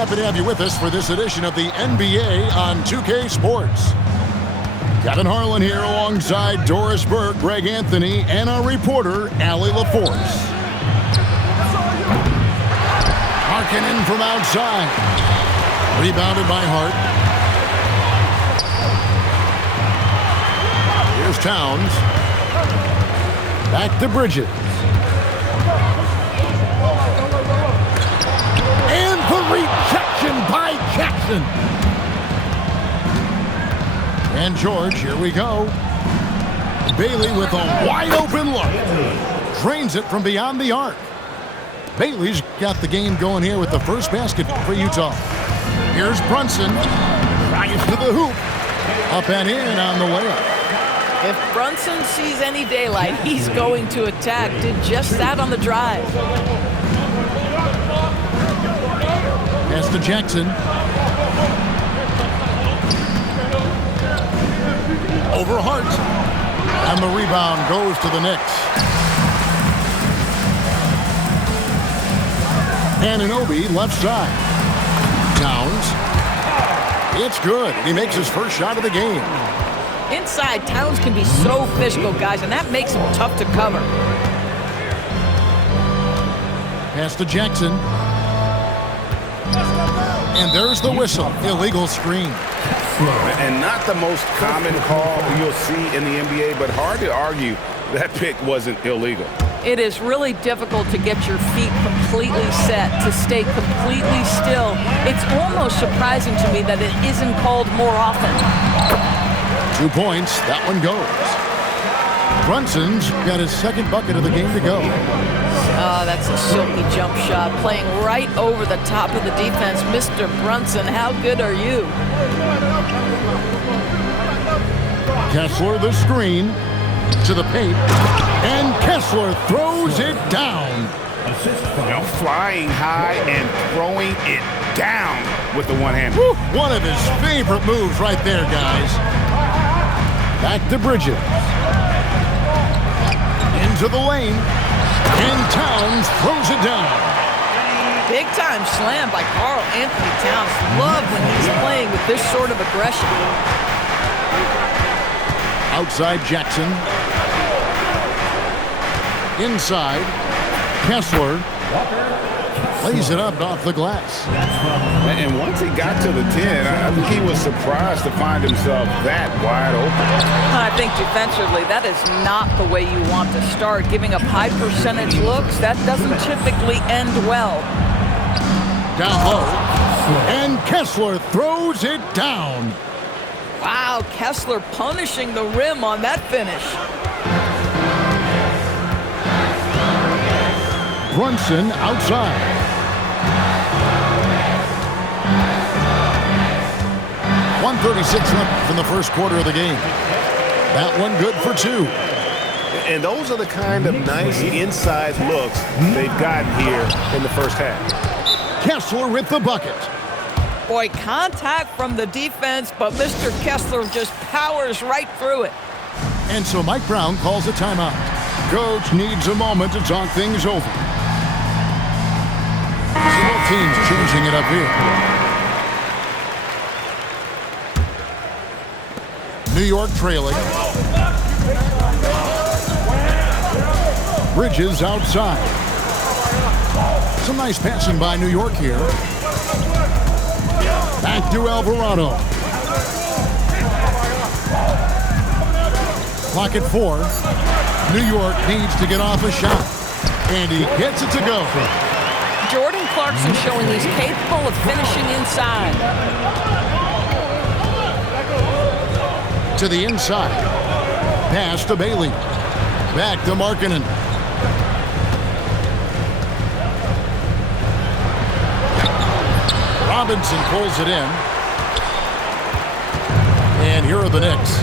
Happy to have you with us for this edition of the NBA on 2K Sports. Kevin Harlan here alongside Doris Burke, Greg Anthony, and our reporter, Allie LaForce. Harkinen from outside. Rebounded by Hart. Here's Towns. Back to Bridges. And the rejection by Jackson. And George, here we go. Bailey with a wide open look. Drains it from beyond the arc. Bailey's got the game going here with the first basket for Utah. Here's Brunson. Drives to the hoop. Up and in on the way. If Brunson sees any daylight, he's going to attack. Did just that on the drive. Pass to Jackson. Over Hart. And the rebound goes to the Knicks. Anunoby left side. Towns. It's good. He makes his first shot of the game. Inside, Towns can be so physical, guys, and that makes him tough to cover. Pass to Jackson. And there's the whistle. Illegal screen. And not the most common call you'll see in the NBA, but hard to argue that pick wasn't illegal. It is really difficult to get your feet completely set, to stay completely still. It's almost surprising to me that it isn't called more often. 2 points. That one goes. Brunson's got his second bucket of the game to go. Oh, that's a silky jump shot. Playing right over the top of the defense. Mr. Brunson, how good are you? Kessler the screen to the paint. And Kessler throws it down. Flying high and throwing it down with the one-hand. One of his favorite moves right there, guys. Back to Bridges. Into the lane. And Towns throws it down. Big time slam by Karl Anthony Towns. Love when he's playing with this sort of aggression. Outside Jackson. Inside. Kessler. Lays it up off the glass. And once he got to the 10, I think he was surprised to find himself that wide open. I think defensively, that is not the way you want to start. Giving up high percentage looks, that doesn't typically end well. Down low. And Kessler throws it down. Wow, Kessler punishing the rim on that finish. Brunson outside. 1:36 left from the first quarter of the game. That one good for 2. And those are the kind of nice inside looks they've gotten here in the first half. Kessler with the bucket. Boy, contact from the defense, but Mr. Kessler just powers right through it. And so Mike Brown calls a timeout. Coach needs a moment to talk things over. So both teams changing it up here. New York trailing. Bridges outside. Some nice passing by New York here. Back to Alvarado. Clock at 4. New York needs to get off a shot. And he gets it to go. Jordan Clarkson showing he's capable of finishing inside. To the inside. Pass to Bailey. Back to Markkanen. Robinson pulls it in. And here are the Knicks.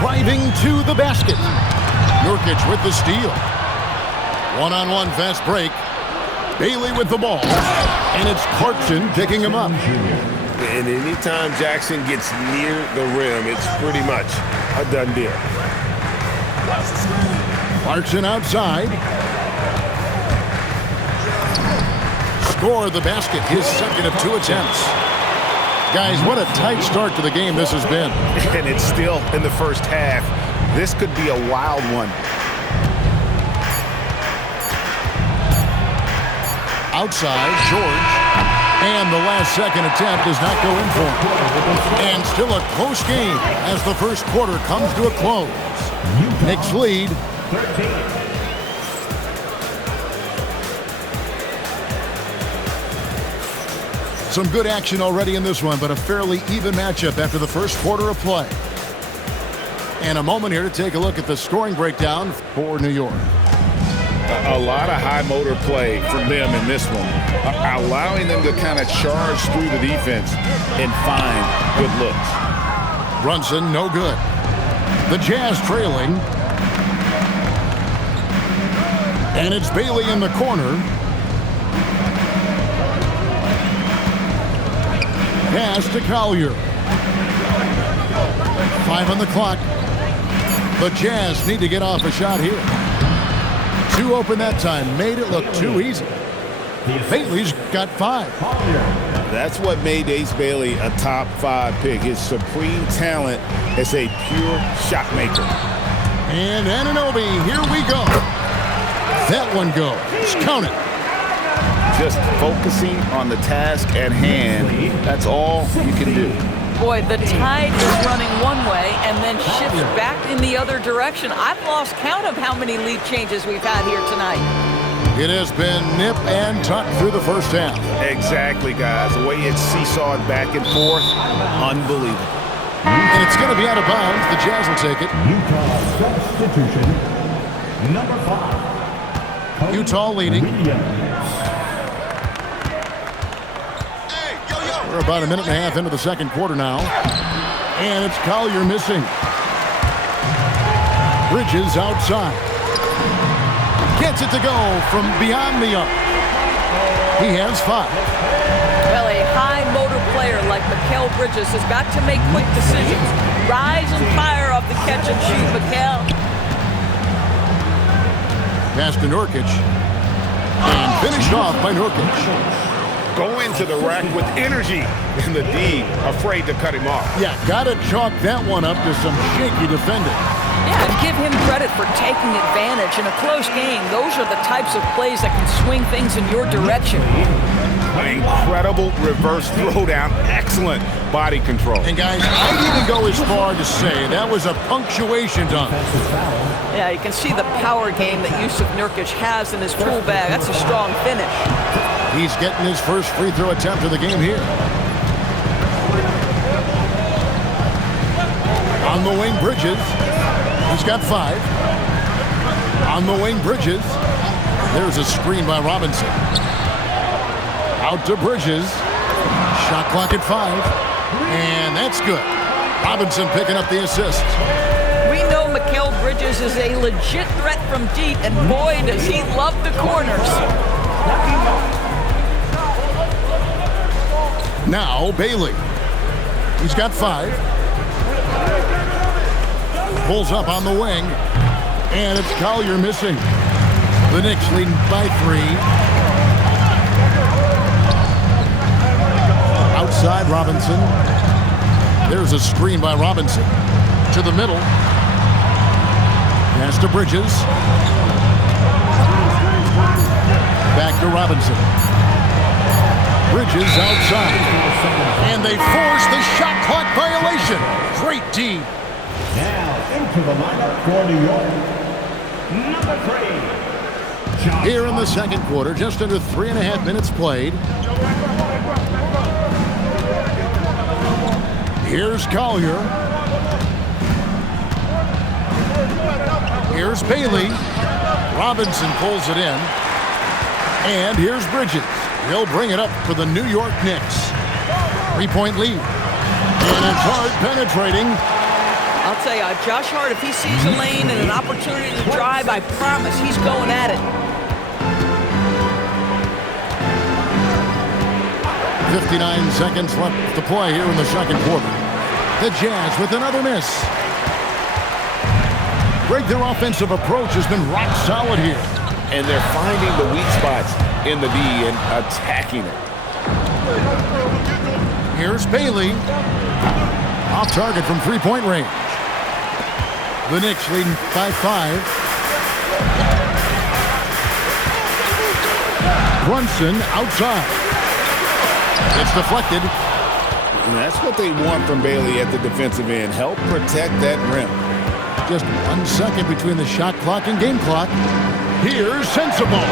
Driving to the basket. Nurkic with the steal. One-on-one fast break. Bailey with the ball. And it's Clarkson picking him up. And anytime Jackson gets near the rim, it's pretty much a done deal. Clarkson outside. score the basket, his second of 2 attempts. Guys, what a tight start to the game this has been. And it's still in the first half. This could be a wild one. Outside, George. And the last second attempt does not go in for him. And still a close game as the first quarter comes to a close. Knicks lead 13. Some good action already in this one, but a fairly even matchup after the first quarter of play. And a moment here to take a look at the scoring breakdown for New York. A lot of high motor play from them in this one, allowing them to kind of charge through the defense and find good looks. Brunson, no good. The Jazz trailing. And it's Bailey in the corner. Pass to Collier. 5 on the clock. The Jazz need to get off a shot here. 2 open that time. Made it look too easy. Bailey's got 5. That's what made Ace Bailey a top 5 pick. His supreme talent as a pure shot maker. And Anunoby, here we go. That one goes. Count it. Just focusing on the task at hand. That's all you can do. Boy, the tide is running one way and then shifts back in the other direction. I've lost count of how many lead changes we've had here tonight. It has been nip and tuck through the first half. Exactly, guys. The way it's seesawed back and forth, unbelievable. And it's going to be out of bounds. The Jazz will take it. Utah substitution, number 5. Utah leading. We're about a minute and a half into the second quarter now. And it's Collier missing. Bridges outside. Gets it to go from beyond the arc. He has 5. Well, a high motor player like Mikal Bridges has got to make quick decisions. Rise and fire off the catch and shoot, Mikal. Pass to Nurkic. And finished off by Nurkic. Going to the rack with energy, and the D afraid to cut him off. Yeah, gotta chalk that one up to some shaky defending. Yeah, and give him credit for taking advantage in a close game. Those are the types of plays that can swing things in your direction. An incredible reverse throwdown. Excellent body control. And guys, I'd even go as far to say that was a punctuation dunk. Yeah, you can see the power game that Yusuf Nurkic has in his tool bag. That's a strong finish. He's getting his first free throw attempt of the game here. On the wing, Bridges. He's got 5. On the wing, Bridges. There's a screen by Robinson. Out to Bridges. Shot clock at 5. And that's good. Robinson picking up the assist. We know Mikal Bridges is a legit threat from deep, and boy, does he love the corners. Now, Bailey. He's got 5. Pulls up on the wing. And it's Collier missing. The Knicks leading by 3. Outside, Robinson. There's a screen by Robinson. To the middle. Pass to Bridges. Back to Robinson. Bridges outside. And they force the shot clock violation. Great team. Now into the lineup for New York, number 3. Here in the second quarter, just under 3.5 minutes played. Here's Collier. Here's Bailey. Robinson pulls it in. And here's Bridges. He'll bring it up for the New York Knicks. 3-point lead. And it's Hart penetrating. I'll tell you, Josh Hart, if he sees a lane and an opportunity to drive, I promise he's going at it. 59 seconds left to play here in the second quarter. The Jazz with another miss. Greg, their offensive approach has been rock solid here. and they're finding the weak spots in the D and attacking it. Here's Bailey. Off target from three-point range. The Knicks leading by 5. Brunson outside. It's deflected. And that's what they want from Bailey at the defensive end. Help protect that rim. Just 1 second between the shot clock and game clock. Here's Sensible.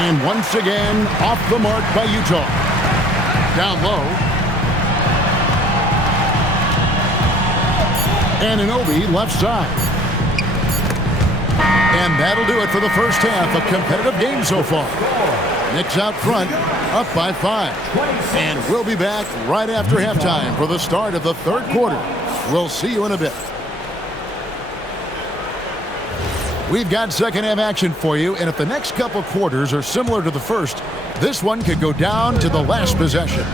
And once again, off the mark by Utah. Down low. Anunoby left side. And that'll do it for the first half. A competitive game so far. Knicks out front, up by 5. And we'll be back right after halftime for the start of the third quarter. We'll see you in a bit. We've got second half action for you, and if the next couple quarters are similar to the first, this one could go down to the last possession.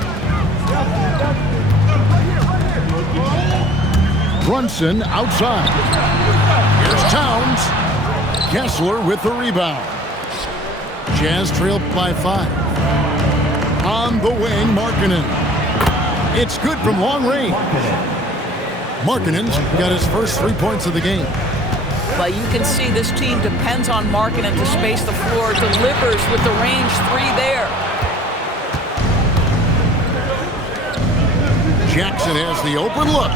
Brunson outside. Here's Towns. Kessler with the rebound. Jazz trailed by 5. On the wing, Markkanen. It's good from long range. Markkanen's got his first 3 points of the game. But you can see this team depends on Markkanen to space the floor, delivers with the range 3 there. Jackson has the open look.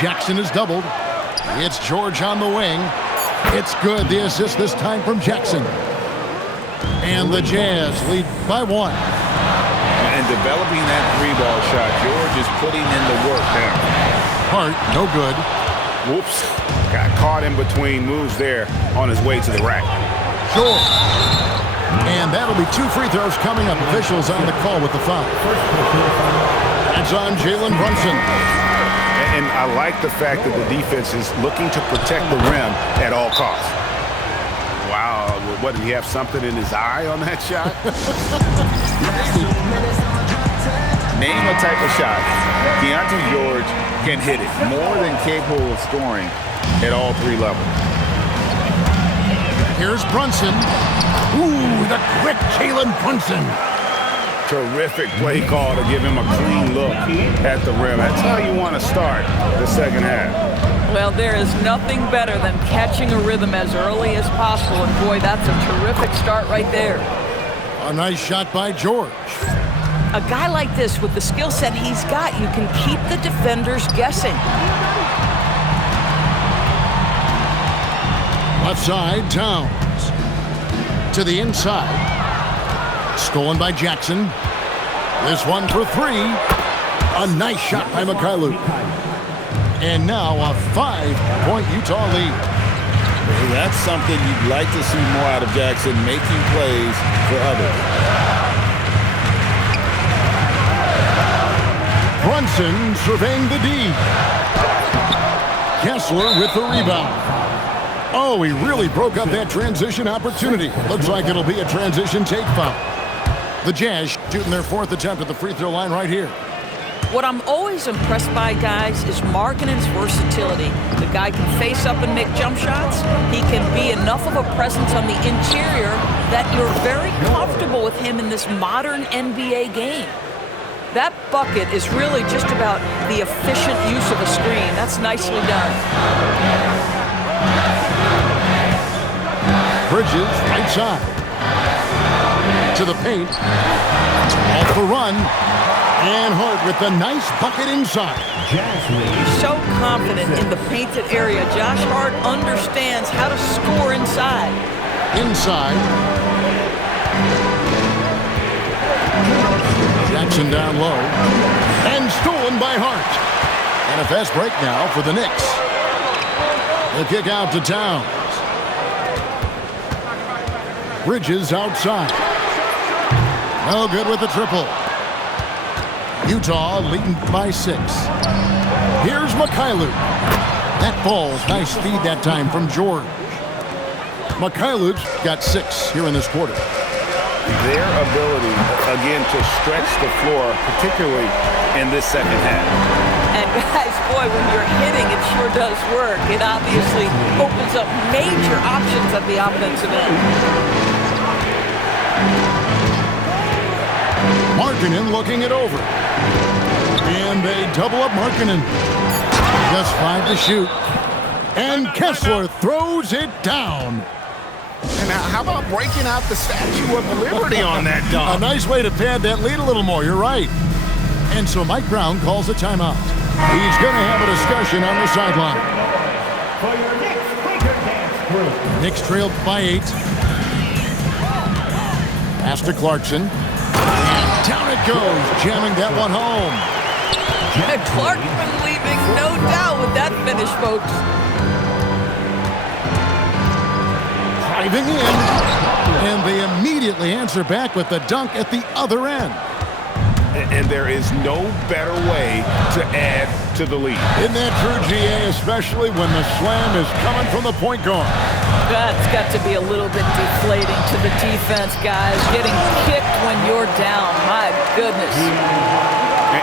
Jackson is doubled. It's George on the wing. It's good. The assist this time from Jackson. And the Jazz lead by 1. And developing that 3-ball shot, George is putting in the work now. Hart, no good. Whoops. Got caught in between moves there on his way to the rack. George. And that'll be 2 free throws coming up. Officials on the call with the foul. That's on Jalen Brunson. And I like the fact that the defense is looking to protect the rim at all costs. Wow, what, did he have something in his eye on that shot? Name a type of shot Deontay George can hit it. More than capable of scoring at all 3 levels. Here's Brunson. Ooh, the quick Jalen Brunson. Terrific play call to give him a clean look at the rim. That's how you want to start the second half. Well, there is nothing better than catching a rhythm as early as possible. And boy, that's a terrific start right there. A nice shot by George. A guy like this, with the skill set he's got, you can keep the defenders guessing. Left side, Towns. To the inside. Stolen by Jackson. This one for 3. A nice shot by Mikhailuk. And now a 5-point Utah lead. Well, that's something you'd like to see more out of Jackson, making plays for others. Brunson surveying the D. Kessler with the rebound. Oh, he really broke up that transition opportunity. Looks like it'll be a transition take foul. The Jazz shooting their 4th attempt at the free throw line right here. What I'm always impressed by, guys, is Markkanen's versatility. The guy can face up and make jump shots. He can be enough of a presence on the interior that you're very comfortable with him in this modern NBA game. That bucket is really just about the efficient use of a screen. That's nicely done. Bridges, right side. To the paint. Off the run. And Hart with the nice bucket inside. So confident in the painted area. Josh Hart understands how to score inside. Inside. Jackson down low. And stolen by Hart. And a fast break now for the Knicks. The kick out to Towns. Bridges outside. No good with the triple. Utah leading by 6. Here's Mikhailuk. That ball's nice feed that time from George. Mikhailuk's got 6 here in this quarter. their ability, again, to stretch the floor, particularly in this second half. And guys, boy, when you're hitting, it sure does work. It obviously opens up major options at the offensive end. Markkanen looking it over. And they double up Markkanen. Just 5 to shoot. And Kessler throws it down. And how about breaking out the Statue of Liberty on that dunk? A nice way to pad that lead a little more. You're right. And so Mike Brown calls a timeout. He's going to have a discussion on the sideline. For your Knicks Quaker Dance Group. Knicks trailed by 8. Pass to Clarkson. And down it goes, jamming that one home. And Clarkson leaving no doubt with that finish, folks. Driving in. And they immediately answer back with the dunk at the other end. And there is no better way to add to the lead. Isn't that true, GA, especially when the slam is coming from the point guard? That's got to be a little bit deflating to the defense, guys. Getting kicked when you're down. My goodness.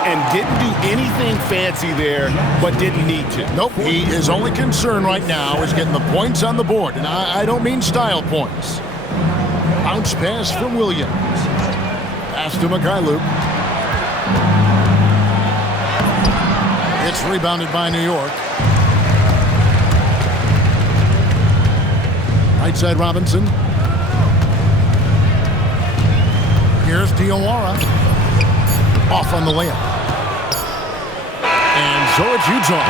And didn't do anything fancy there, but didn't need to. Nope, his only concern right now is getting the points on the board. And I don't mean style points. Bounce pass from Williams. Pass to Mikhailuk. It's rebounded by New York. Right side Robinson. Here's Diawara. Off on the layup. And so it's Utah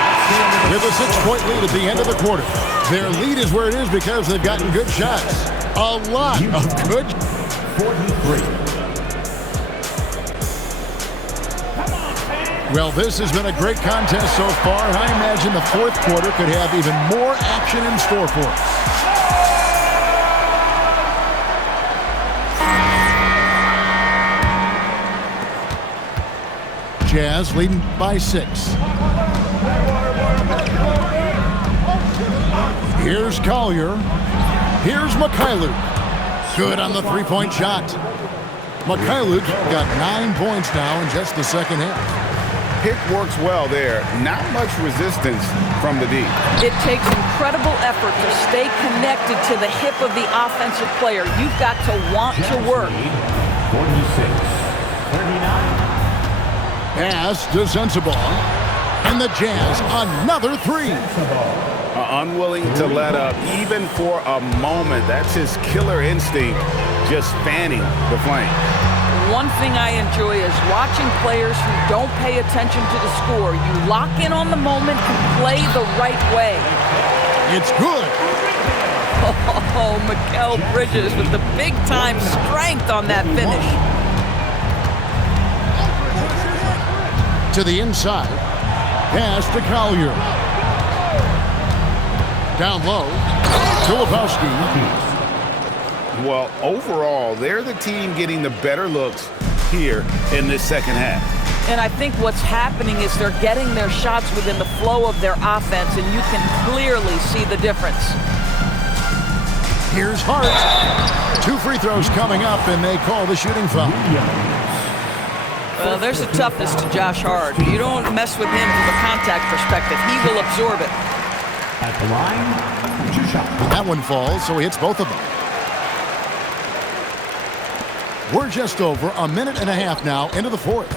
with a 6-point lead at the end of the quarter. Their lead is where it is because they've gotten good shots. A lot of good. 43. Well, this has been a great contest so far, and I imagine the fourth quarter could have even more action in store for us. Jazz leading by 6. Here's Collier. Here's Mikhailuk. Good on the three-point shot. Mikhailuk got 9 points now in just the second half. Pick works well there. Not much resistance from the D. It takes incredible effort to stay connected to the hip of the offensive player. You've got to want to work. 46. 39. Pass to Sensabaugh. And the Jazz, another 3. Unwilling to let up, even for a moment. That's his killer instinct, just fanning the flame. One thing I enjoy is watching players who don't pay attention to the score. You lock in on the moment and play the right way. It's good. Oh, Mikal Bridges with the big-time strength on that finish. To the inside. Pass to Collier. Down low. Filipowski. Well, overall, they're the team getting the better looks here in this second half. And I think what's happening is they're getting their shots within the flow of their offense, and you can clearly see the difference. Here's Hart. 2 free throws coming up, and they call the shooting foul. Well, there's a toughness to Josh Hart. You don't mess with him from a contact perspective. He will absorb it. At the line, 2 shots. That one falls, so he hits both of them. We're just over a minute and a half now into the fourth.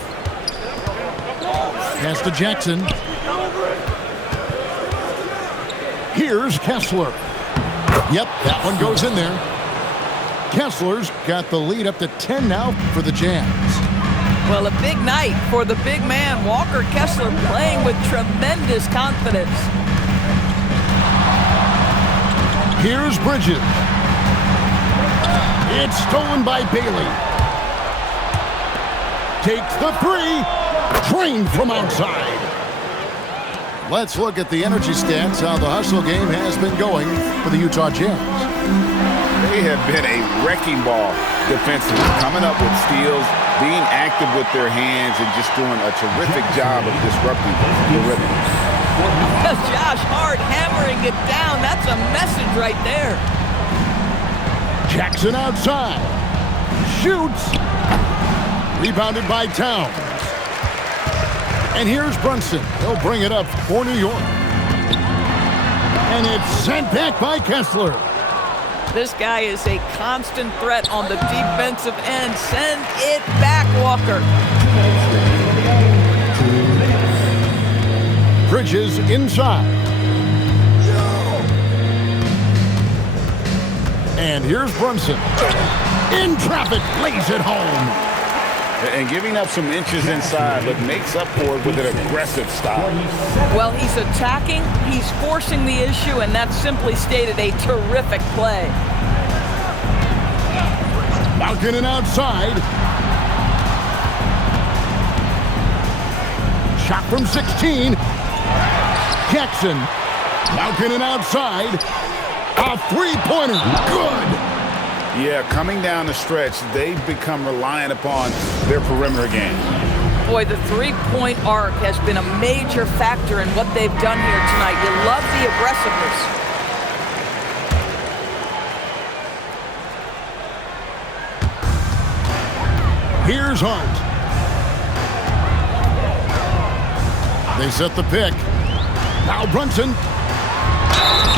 Pass to Jackson. Here's Kessler. Yep, that one goes in there. Kessler's got the lead up to 10 now for the Jazz. Well, a big night for the big man, Walker Kessler, playing with tremendous confidence. Here's Bridges. It's stolen by Bailey. Takes the 3. Drained from outside. Let's look at the energy stats, how the hustle game has been going for the Utah Jazz. They have been a wrecking ball defensively, coming up with steals, being active with their hands, and just doing a terrific job of disrupting the rhythm. Josh Hart hammering it down. That's a message right there. Jackson outside. shoots. Rebounded by Towns. And here's Brunson. He'll bring it up for New York. And it's sent back by Kessler. This guy is a constant threat on the defensive end. Send it back, Walker. Bridges inside. And here's Brunson. In traffic, lays it home. And giving up some inches inside, but makes up for it with an aggressive style. Well, he's attacking, he's forcing the issue, and that's simply stated a terrific play. Markkanen outside. Shot from 16. Jackson. Markkanen outside. A three-pointer. Good. Yeah, coming down the stretch, they've become reliant upon their perimeter game. Boy, the three-point arc has been a major factor in what they've done here tonight. You love the aggressiveness. Here's Hart. They set the pick. Now Brunson.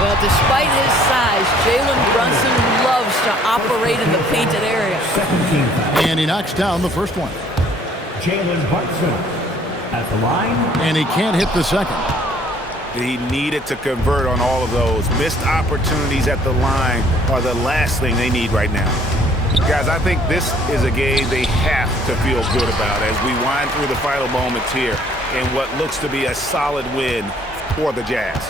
Well, despite his size, Jalen Brunson loves to operate in the painted area. And he knocks down the first one. Jalen Brunson at the line. And he can't hit the second. He needed to convert on all of those. Missed opportunities at the line are the last thing they need right now. Guys, I think this is a game they have to feel good about as we wind through the final moments here in what looks to be a solid win for the Jazz.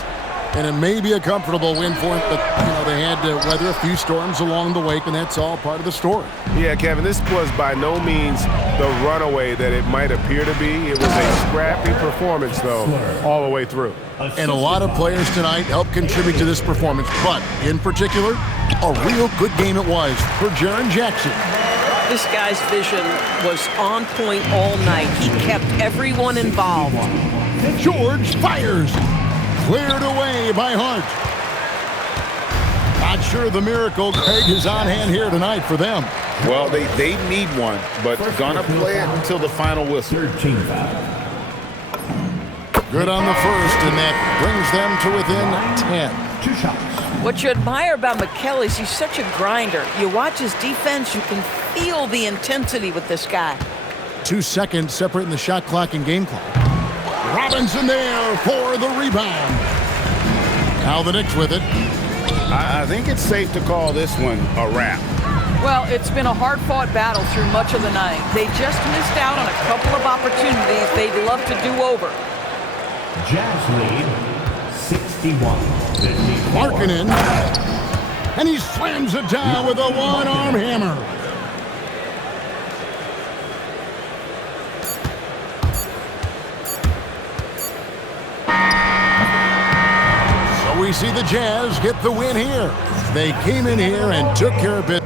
And it may be a comfortable win for him, but, they had to weather a few storms along the way, and that's all part of the story. Yeah, Kevin, this was by no means the runaway that it might appear to be. It was a scrappy performance, though, all the way through. And a lot of players tonight helped contribute to this performance, but in particular, a real good game it was for Jaren Jackson. This guy's vision was on point all night. He kept everyone involved. George fires. Cleared away by Hart. Not sure the miracle, Craig, is on hand here tonight for them. Well, they need one, but gonna play it until the final whistle. Good on the first, and that brings them to within 10. 2 shots. What you admire about McKelly is he's such a grinder. You watch his defense, you can feel the intensity with this guy. 2 seconds separating the shot clock and game clock. Robinson there for the rebound. Now the Knicks with it. I think it's safe to call this one a wrap. Well, it's been a hard-fought battle through much of the night. They just missed out on a couple of opportunities they'd love to do over. Jazz lead 61-54. Markkanen. And he slams it down with a one-arm hammer. We see the Jazz get the win here. They came in here and took care of it.